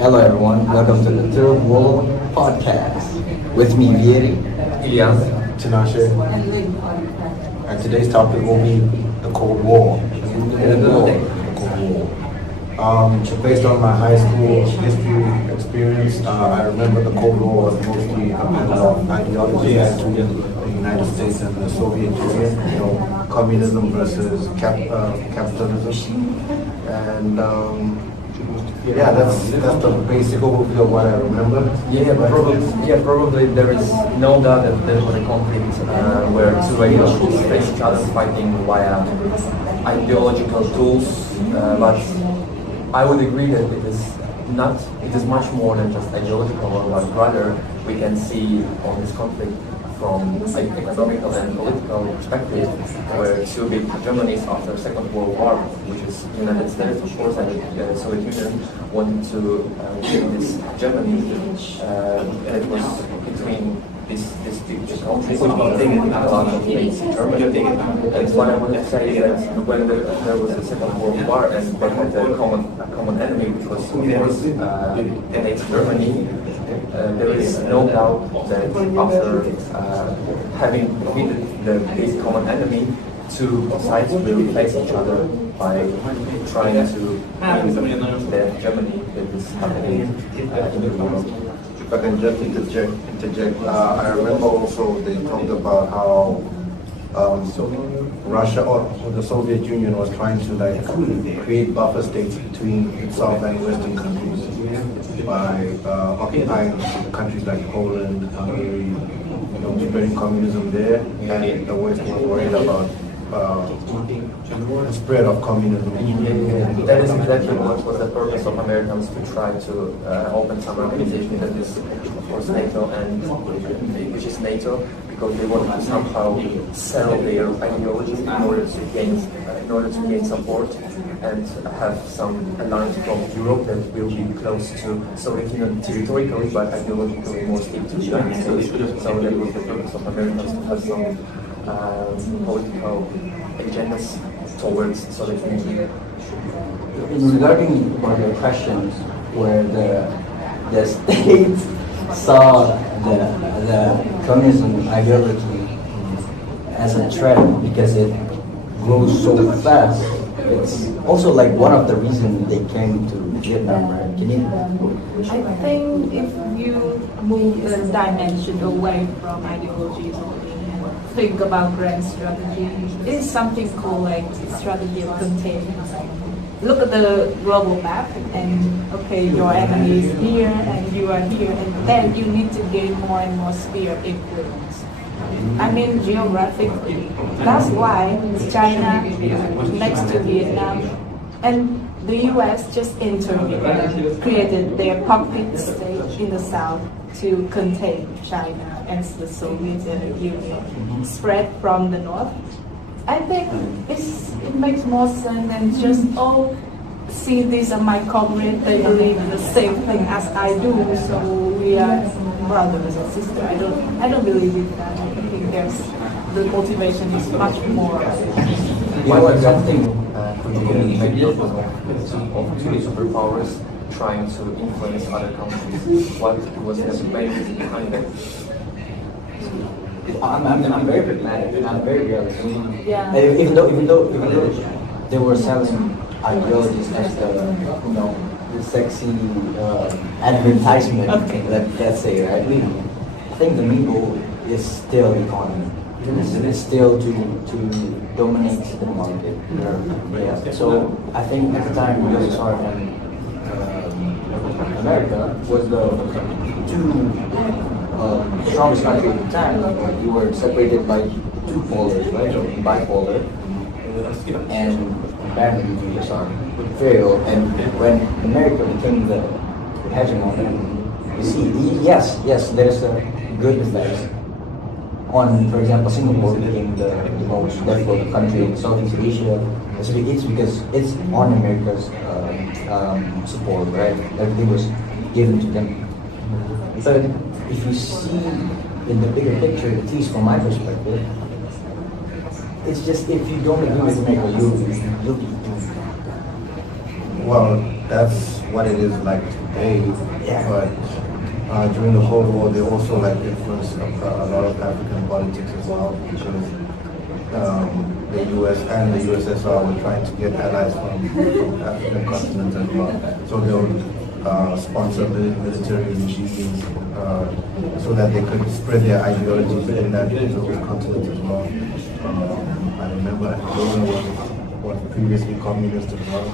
Hello everyone, welcome to the Third World Podcast. With me, Vieri. Ilias. Tinashe, and today's topic will be the Cold War. Based on my high school history experience, I remember the Cold War was mostly a matter of ideology between the United States and the Soviet Union. Communism versus capitalism, and that's the basic overview of what I remember. Probably there is no doubt that there was a conflict where two ideologies face each other fighting via ideological tools, but I would agree that it is much more than just ideological, but rather we can see on this conflict from an economical and political perspective, where two big Germanies after Second World War, which is United States of course and the Soviet Union, wanted to give this Germany, and it was between these two countries, Germany. And what I would say is that when there was the Second World War and they had a common enemy, because of course in East Germany, there is no doubt that after having defeated this common enemy, two sides will face each other by trying to win the Germany that is happening in the world. If I can just interject, I remember also they talked about how Russia or the Soviet Union was trying to create buffer states between South and Western countries by occupying countries like Poland, Hungary, spreading communism there, and the West was worried about the spread of communism. That is exactly what was the purpose of Americans to try to open some organization that is, of course, NATO, and which is NATO, because they wanted to somehow sell their ideology in order to gain support and have some alliance from Europe that will be close to Soviet Union territorially, but ideologically more stick to the United States. So that was the purpose of Americans, to have some political agendas towards Soviet Union. Regarding one of your questions, where the state saw the communism ideology as a threat because it grows so fast, it's also like one of the reasons they came to Vietnam, right? Can you? I think if you move the dimension away from ideologies only and think about grand strategy, it's something called like strategy of containment. Look at the global map and okay, your enemy is here and you are here, and then you need to gain more and more sphere of influence. I mean geographically. That's why China next to Vietnam and the US just intervened, created their puppet state in the south to contain China and the Soviet Union spread from the north. I think it makes more sense than just, see, these are my comrades, they believe the same thing as I do, so we are brothers and sisters. I don't believe in that. I think the motivation is much more. You know what? Something Could you make of two superpowers trying to influence other countries? What was the main reason behind that? I'm very pragmatic. I'm very realistic. Yeah. Even though they were selling ideologies as the sexy advertisement, let's say, right? I think the main goal is still economy. It's still to dominate the market. Yeah. So I think at the time USSR and America was the two strongest countries at the time. We were separated by two polars, right? Bipolar, and abandoned USSR failed. And when America became the hegemon, you see, yes, there's a good effect. On, for example, Singapore became the most difficult country in Southeast Asia. It's because it's on America's support, right? Everything was given to them. But if you see in the bigger picture, at least from my perspective, it's just if you don't agree with America, you'll be doomed. Well, that's what it is like today, but during the Cold War, they also like influenced a lot of African politics as well, because the US and the USSR were trying to get allies from African continent as well. So they would sponsor military regimes so that they could spread their ideologies in those continents as well. I remember Angola was previously communist as well.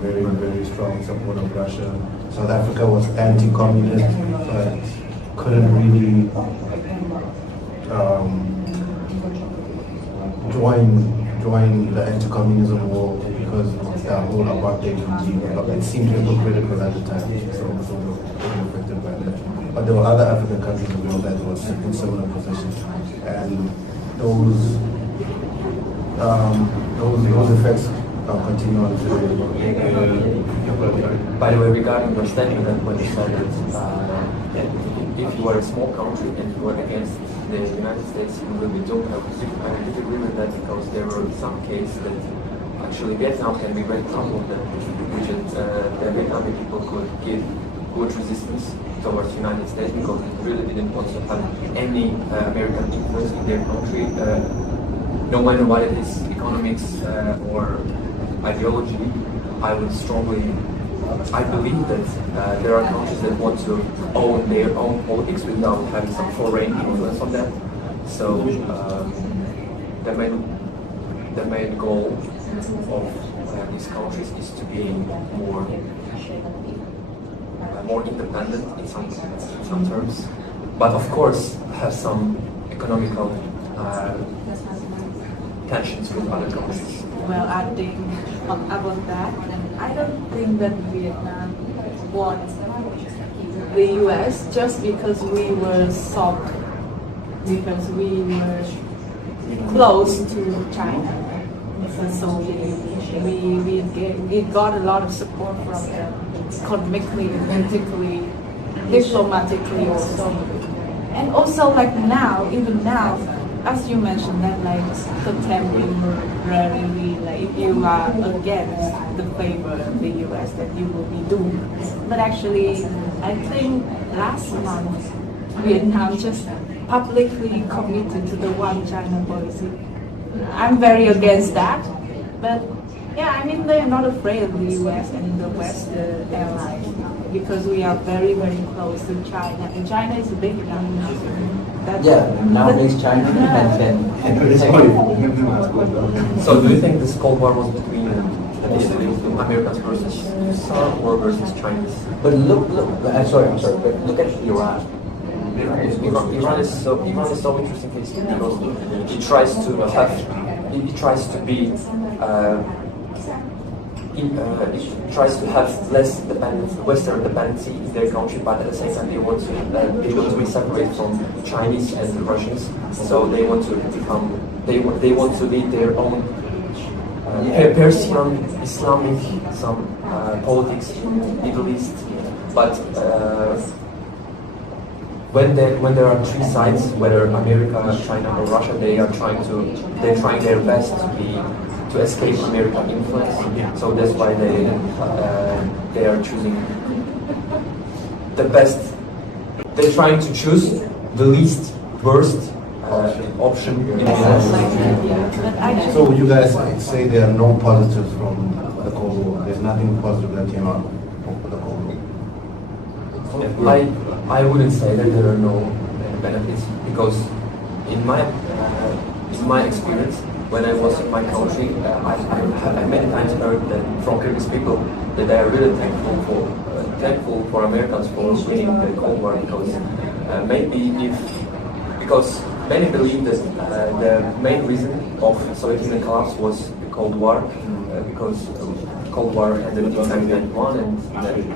Very, very strong support of Russia. South Africa was anti-communist, but couldn't really join the anti-communism war because of the whole apartheid regime. It seemed hypocritical at the time, so they were affected by that. But there were other African countries as well that were in similar positions, and those effects continue on today. By the way, regarding your statement that when you said that if you are a small country and you are against the United States, you will be doomed, I would agree with that, because there were some cases that actually Vietnam can be a great example of that, which is the Vietnamese people could give good resistance towards the United States because they really didn't want to have any American influence in their country, no matter what it is, economics or ideology. I believe that there are countries that want to own their own politics without having some foreign influence on that. So the main goal of these countries is to be more independent in some terms, but of course have some economical tensions with other countries. Well, I think about that, I don't think that Vietnam wants the US just because we were soft, because we were close to China, the Soviet Union. We got a lot of support from them, economically, politically, diplomatically also. And also like now, even now, as you mentioned that like temporarily, like if you are against the favor of the US, that you will be doomed. But actually, I think last month Vietnam just publicly committed to the one China policy. I'm very against that, but yeah, I mean they're not afraid of the US and the West allies because we are very, very close to China, and China is big enough now. Nowadays China and So do you think this Cold War was between Americans versus or versus Chinese? But look, I'm sorry, but look at Iran. Iran is so interesting case because it tries to be it tries to have less Western dependency in their country, but at the same time they want to be able to be separate from Chinese and the Russians. So they want to become they want to lead their own Persian, Islamic, some politics in Middle East, but. When there are three sides, whether America, China, or Russia, they're trying their best to escape American influence. So that's why they are choosing the best. They're trying to choose the least worst option in the United. So would you guys say there are no positives from the Cold War? There's nothing positive that came out of the Cold War? I wouldn't say that there are no benefits, because in my experience, when I was in my country, I many times heard that from Kyrgyz people that they are really thankful for Americans for winning the Cold War, because many believe that the main reason of Soviet Union collapse was the Cold War, because Cold War ended in 1991, and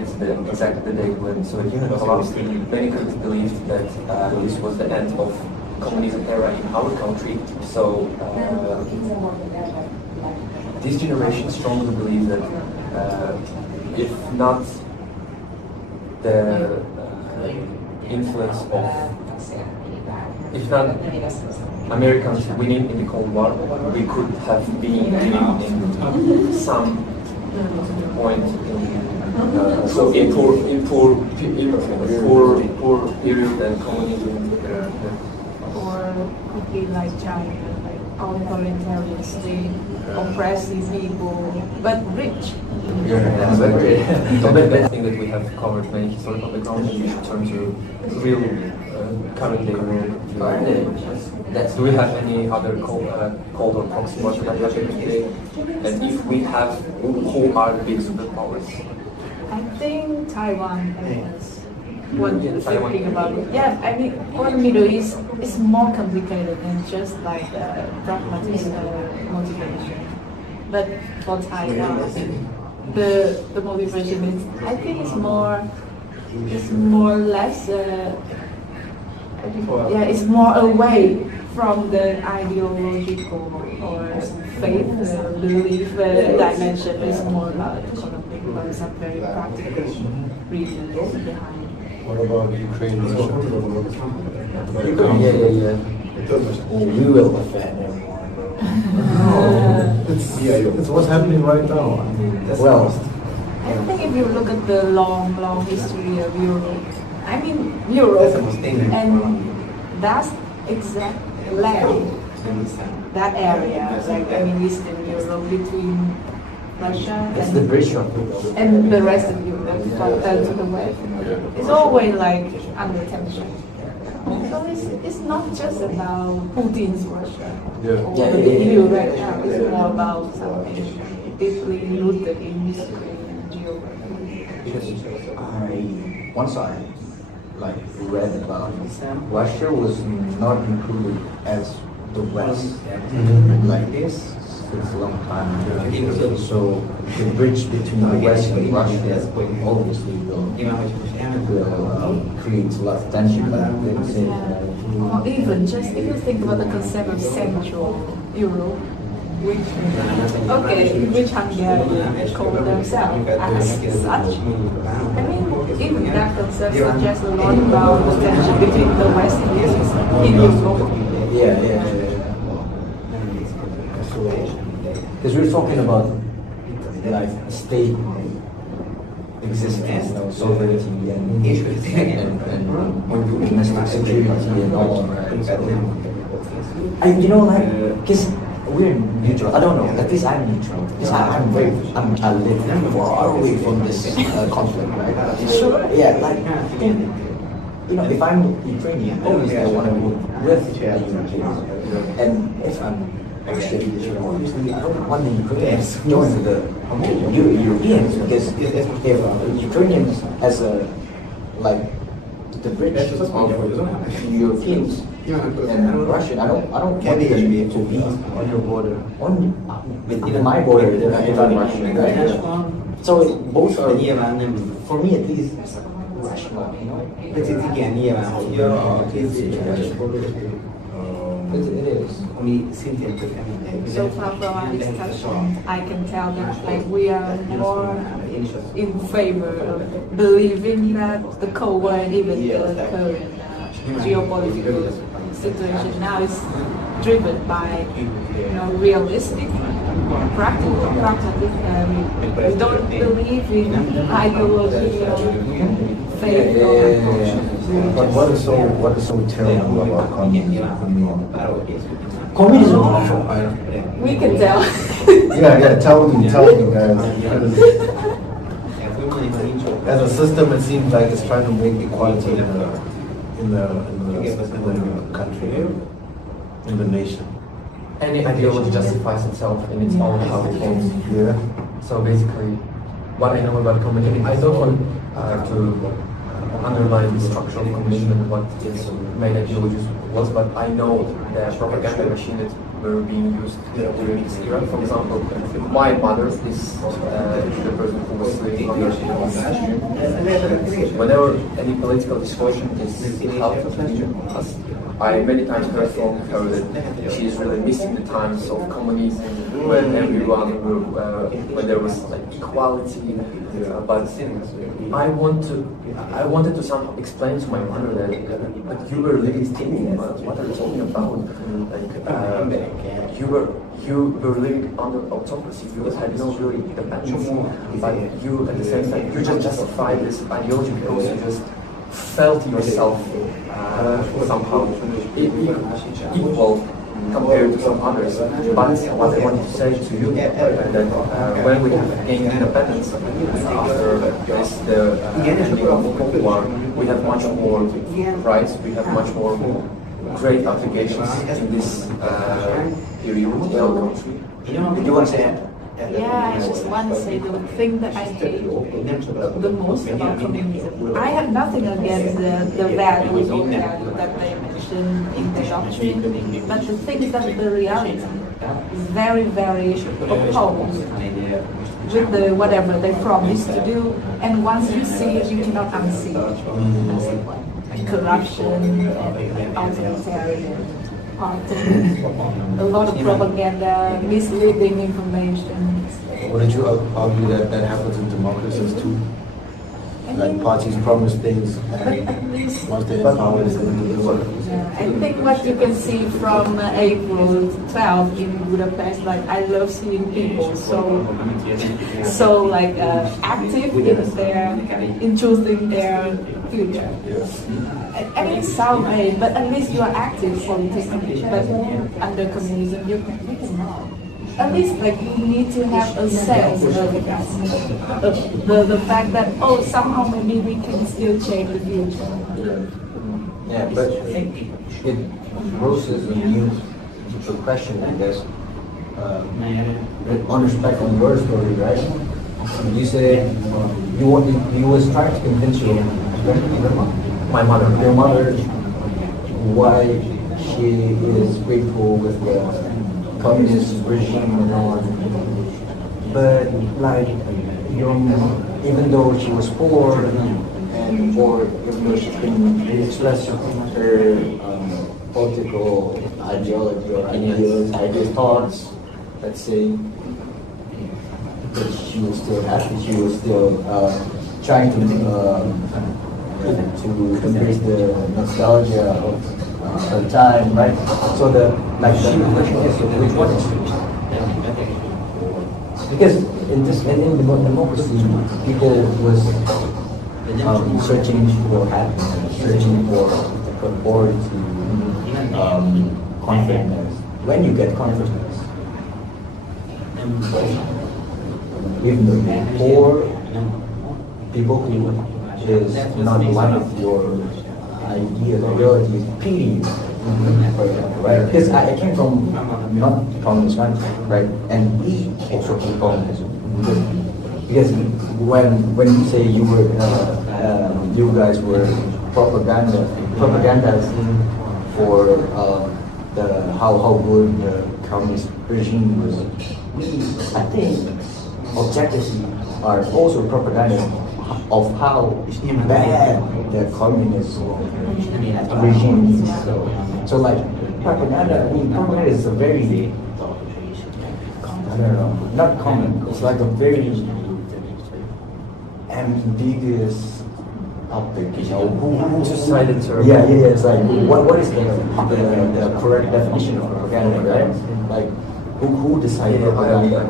it's exactly the day when Soviet Union collapsed. Many critics believed that this was the end of communism era in our country. So this generation strongly believes that if not the influence of, if not Americans winning in the Cold War, we could have been living in some point in So in poor period and communism. Or could be like China, like authoritarian state, oppressing people, but rich. That's very the thing that we have covered many historical backgrounds and we should turn to real current day world. Do we have any other cold or proxy war that we today? And if we have, who are the big superpowers? I think Taiwan has. What do you think about it? Yeah, I mean, for the Middle East, it's more complicated than just like pragmatic motivation. But for Taiwan, the motivation is, I think it's more or less, it's more away from the ideological or faith belief dimension. It's more about economic, but some very practical reasons behind. What about Ukraine and Russia? We will offend It's what's happening right now. I mean, Well, I think if you look at the long history of Europe, and that's exact land, that area, Eastern Europe between Russia it's the bridge of and the rest of Europe to the west. It's always like under tension. So it's not just about Putin's Russia or the EU right now. It's more about something deeply rooted in history and geography. Once I read about Russia was not included as the West like this since a long time ago. So the bridge between the West and Russia obviously will create a lot of tension. Or even just if you think about the concept of Central Europe, which Hungarians call themselves as such. Even that concept suggests a lot about the tension between the West and East in Europe. Because we're talking about state existence, sovereignty, and domestic security and all that. Because we're neutral. I don't know. At least I'm neutral. Because I live far away from this conflict, right? Sure. If I'm Ukrainian, obviously I want to work with the Europeans. And if I'm obviously I don't want the Ukrainians to join the Europeans, because if Ukrainians as the bridge of Europeans and Russian, I don't want them to be on your border, on my border if I'm Russian, right? So both are, for me at least, rational, It is. So from our discussion, I can tell that we are more in favor of believing that the Cold War and even the current geopolitical situation now is driven by realistic, practical. We don't believe in ideology or faith. But what is so terrible about communism? Communism. We can tell. Tell me, guys. As a system, it seems like it's trying to make equality in the country, in the nation. Any ideology justifies itself in its own outcomes. Yeah. So basically, what I know about communism, I don't want to underline the structure of communism and what its main ideologies was, but I know the propaganda machine that were being used during this era. For example, my mother is the person who was living under whenever any political discussion is held between us, I many times heard from her that she is really missing the times of communism when everyone when there was like equality. But I wanted to explain to my mother that but you were really thinking, what are you talking about? Like you were living under autocracy. You had no real independence, but you at the same time you just justified this ideology because you just felt yourself somehow equal compared to some others. But what I wanted to say to you that when we have gained independence after the ending of the Cold War, we have much more rights, we have much more great obligations in this period of the country. Did you want to say it? Yeah, I just want to say the thing that I hate the most about communism. I have nothing against the values or value that they mention in the doctrine, but the thing is that the reality is very, very opposed with the whatever they promise to do, and once you see it, you cannot unsee it. Corruption, authoritarian politics, a lot of propaganda, misleading information. Wouldn't you argue that that happens in democracies too? Like parties promise things and once they're in power, they don't do it. I think what you can see from April 12 in Budapest, like I love seeing people so like active in choosing their future. And it sounds great, but at least you are active politically. But under communism, you cannot. At least like you need to have a sense of the fact that somehow maybe we can still change the future. Yeah, but it raises a new question, I guess. On respect on your story, right? You say you was trying to convince your mother, why she is grateful with the communist regime and all, but like even though she was poor or even though she couldn't express her political ideology or ideas, thoughts, let's say, but she was still happy. She was still trying to embrace the nostalgia of her time, right? So the question is, which one is true? Because in democracy, people was searching for happiness, searching for authority, confidence. When you get confidence, if the poor people who is not one of your ideas or abilities pity you, for example, right? Because I came from not communist country, right? And we also came communism. Because when you say you were, you guys were propagandists for the how good the communist regime was, I think objectives are also propaganda of how bad the communist regime is. So like propaganda, propaganda is a very, I don't know, not common. It's like a very ambiguous topic. Who decided to? Yeah. It's like what is the correct definition of propaganda, right? Like who decided propaganda?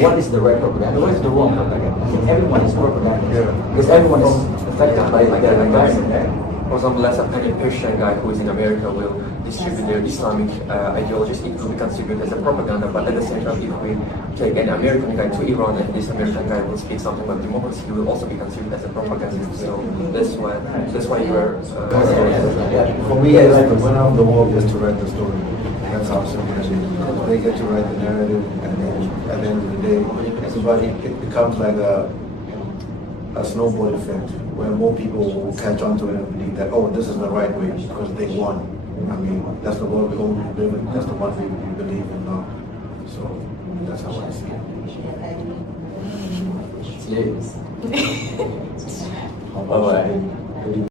What is the right propaganda? What is the wrong propaganda? Everyone is propaganda because everyone is affected by the environment. For example, let's say a Persian guy who is in America will distribute their Islamic ideologies. It could be considered as a propaganda, but at the same time, if we take an American guy to Iran and this American guy will speak something about democracy, he will also be considered as a propagandist. So that's why you are. For me, it's like the winner of the war is to write the story. That's how simple it is. They get to write the narrative, and then at the end of the day, it becomes like a snowball effect, where more people will catch on to it and believe that, this is the right way because they won. I mean, that's the world we all live in, that's the one we believe in now. So that's how I see it. Yes.